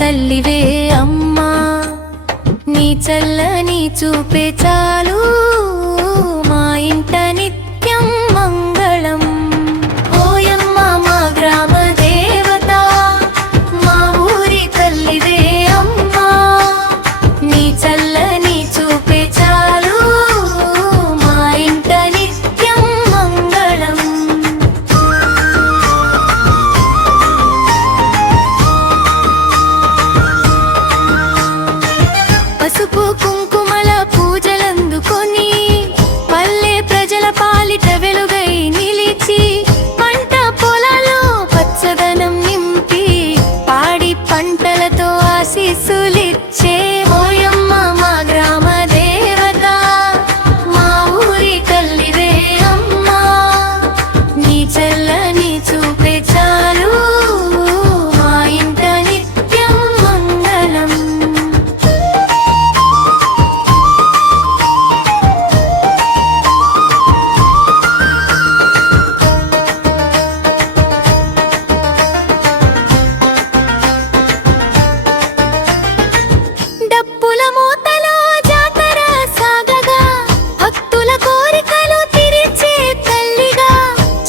తల్లివే అమ్మా, నీ చల్లని చూపే చాలు మా ఇంట నిత్యం మంగళం. ఓయమ్మ మా గ్రామ దేవత, మా ఊరి తల్లివే అమ్మా, నీ చల్లని చూపే చాలు మా ఇంట నిత్యం మంగళం. పసుపు కుంకుమల పూజలందుకొని పల్లె ప్రజల పాలిట వెలుగై నిలిచి, పంట పొలాల్లో పచ్చదనం నింపి పాడి పంటలతో ఆశీస్సులిచ్చే ఓయమ్మ మా గ్రామ దేవత, మా ఊరి తల్లివే అమ్మా, నీ చల్లని చూపే చాలు మా ఇంట నిత్యం మంగళం. డప్పుల మూతలో జాతర సాగగా, భక్తుల కోరికలు తీర్చే తల్లిగా,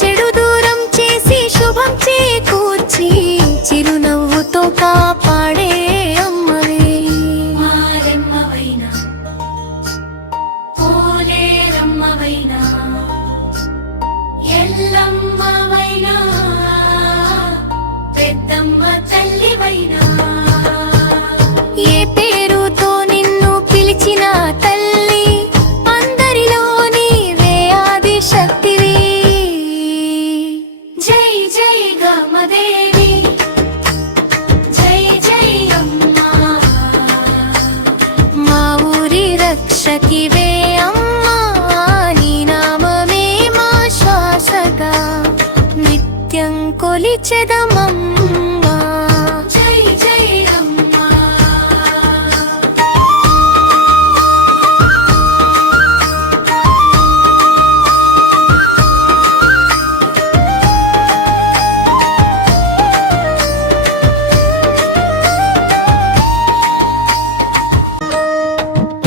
చెడు దూరం చేసి శుభం చేకూర్చి చిరునవ్వుతో కాపాడే అమ్మవే. మారెమ్మవైనా పోలేరమ్మవైనా ఎల్లమ్మవైనా పెద్దమ్మ తల్లివైనా, ఏ పేరుతో నిన్ను పిలిచిన తల్లి అందరిలో నీవే ఆది శక్తివి. జై జై గమదేవి, జై జై అమ్మా, మా ఊరి రక్షకివే అమ్మా, నీ నామమే మా శ్వాసగా నిత్యం కొలిచెదమమ్మా. జై జై అమ్మా.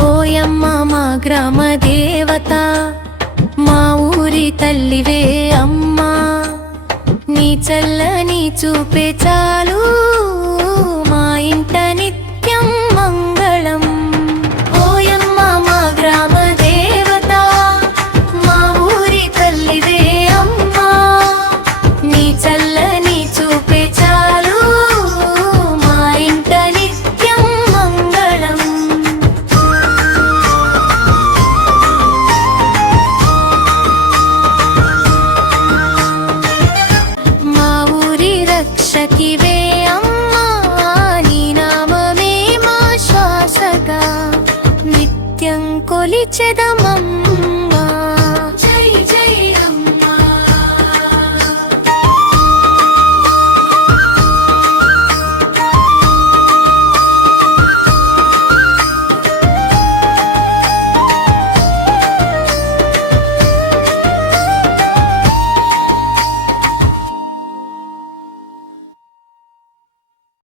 ఓయమ్మ మా గ్రామ దేవత, మా ఊరి తల్లివే అమ్మా, నీ చల్లని చూపే చాలు మా ఇంట నిత్యం మంగళం. ఓయమ్మ మా గ్రామ దేవత, మా ఊరి తల్లివే అమ్మా, నీ చల్లని చూపే చాలు మా ఇంట నిత్యం మంగళం. మా ఊరి రక్షకివే అమ్మా, నీ నామమే మా శ్వాసగా నిత్యం కొలిచెదమమ్మా.